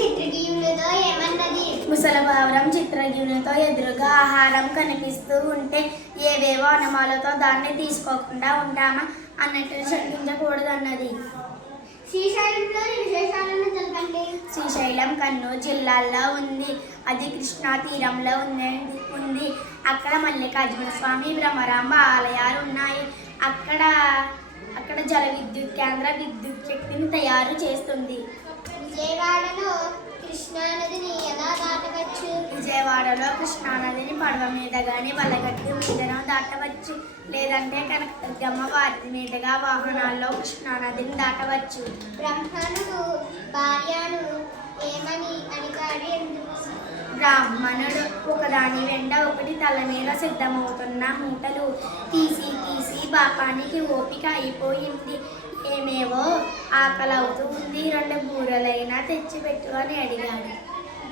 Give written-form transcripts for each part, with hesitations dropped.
చిత్రగీయునితో ఏమన్నది? ముసలపావురం చిత్రగీయునితో ఎదురుగా ఆహారం కనిపిస్తూ ఉంటే ఏవేవో అనుమాలతో దాన్ని తీసుకోకుండా ఉంటామా అన్నట్టు శంకించకూడదన్నది. శ్రీశైలంలోని విశేషాలను తెలపండి. శ్రీశైలం కర్నూలు జిల్లాలో ఉంది. అది కృష్ణా తీరంలో ఉంది. అక్కడ మల్లికార్జున స్వామి, భ్రమరాంబ ఆలయాలు ఉన్నాయి. అక్కడ జల విద్యుత్ కేంద్ర విద్యుత్ శక్తిని తయారు చేస్తుంది. విజయవాడలో కృష్ణానదిని ఎలా దాటవచ్చు? విజయవాడలో కృష్ణానదిని పడవ మీద కానీ వలగట్టు మీదనో దాటవచ్చు. లేదంటే కనకదుర్గమ్మ వారి మీదుగా వాహనాల్లో కృష్ణానదిని దాటవచ్చు. బ్రహ్మణుడు భార్యను ఏమని అడిగాడు? బ్రాహ్మణుడు ఒకదాని వెంట ఒకటి తల మీద సిద్ధమవుతున్న మూటలు తీసి పాపానికి ఓపిక అయిపోయింది. ఏమేవో ఆకలవుతూ ఉంది. 2 బూరలైనా తెచ్చిపెట్టు అని అడిగాడు.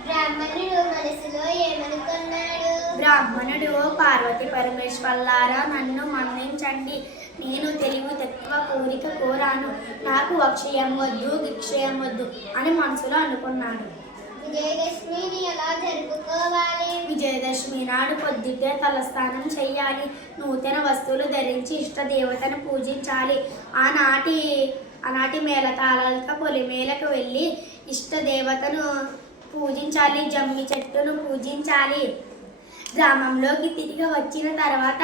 బ్రాహ్మణుడు మనసులో ఏమనుకున్నాడు? బ్రాహ్మణుడు, పార్వతి పరమేశ్వర్లారా, నన్ను మన్నించండి. నేను తెలివి తక్కువ కోరిక కోరాను. నాకు అక్షయం వద్దు, గిక్షయం వద్దు అని మనసులో అనుకున్నాడు. విజయదశమిని ఎలా జరుపుకోవాలి? విజయదశమి నాడు పొద్దుటే తలస్నానం చేయాలి. నూతన వస్తువులు ధరించి ఇష్టదేవతను పూజించాలి. ఆనాటి మేళతాళాలతో పొలిమేలకు వెళ్ళి ఇష్టదేవతను పూజించాలి. జమ్మి చెట్టును పూజించాలి. గ్రామంలోకి తిరిగి వచ్చిన తర్వాత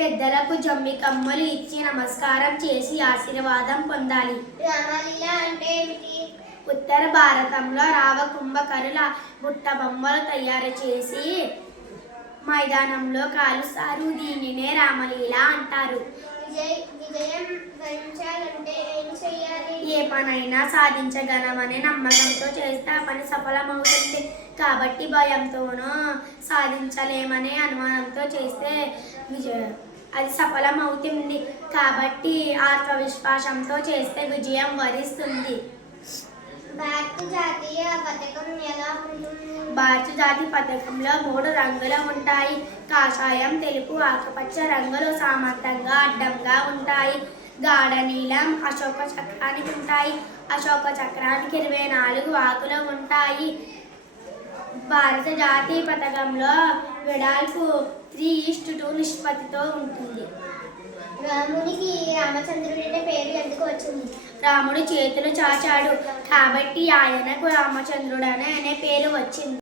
పెద్దలకు జమ్మి కమ్మలు ఇచ్చి నమస్కారం చేసి ఆశీర్వాదం పొందాలి. రామలీల అంటే ఏమిటి? ఉత్తర భారతంలో రావ కుంభకరుల బుట్ట బొమ్మలు తయారు చేసి మైదానంలో కాలుస్తారు. దీనినే రామలీల అంటారు. విజయం వరించాలంటే ఏం చేయాలి? ఏ పనైనా సాధించగలమనే నమ్మకంతో చేస్తే ఆ పని సఫలమవుతుంది. కాబట్టి భయంతోనో సాధించలేమనే అనుమానంతో చేస్తే అది సఫలమవుతుంది. కాబట్టి ఆత్మవిశ్వాసంతో చేస్తే విజయం వరిస్తుంది. భారత జాతీయ పతాకం ఎలా ఉంటుంది? భారత జాతీయ పతాకంలో 3 రంగులు ఉంటాయి. కాషాయం, తెలుపు, ఆకుపచ్చ రంగులు సమాంతరంగా అడ్డంగా ఉంటాయి. గాఢ నీలం అశోక చక్రానికి ఉంటాయి. అశోక చక్రానికి 24 ఆకులు ఉంటాయి. భారత జాతీయ పతాకంలో వెడల్పు 3:2 నిష్పత్తితో ఉంటుంది. రామునికి రామచంద్రుడి పేరు ఎందుకు వచ్చింది? రాముడు చేతులు చాచాడు కాబట్టి ఆయనకు రామచంద్రుడు అనే పేరు వచ్చింది.